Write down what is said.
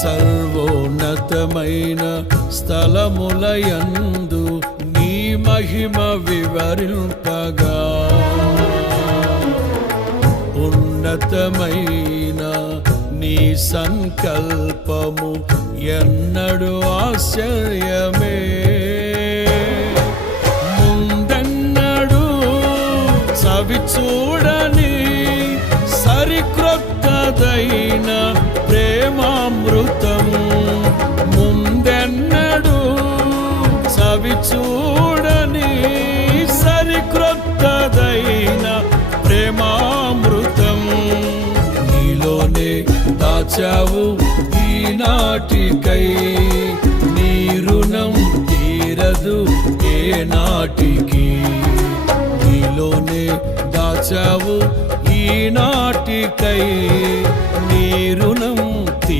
సర్వోన్నతమైన స్థలములయందు నీ మహిమ వివరింపగా. ఉన్నతమైన నీ సంకల్పము ఎన్నడు ఆశ్చర్యమే ముందెన్నడు చవి చూడని సరిక్రొత్తదైన ప్రేమామృతం ముందెన్నడు చవి చూడని సరిక్రొత్తదైన ప్రేమామృతం నీలోనే దాచావు ఈనాటికై. నీ రుణం తీరదు ఏ నాటికి నీలోనే దాచావు ఈనాటికై.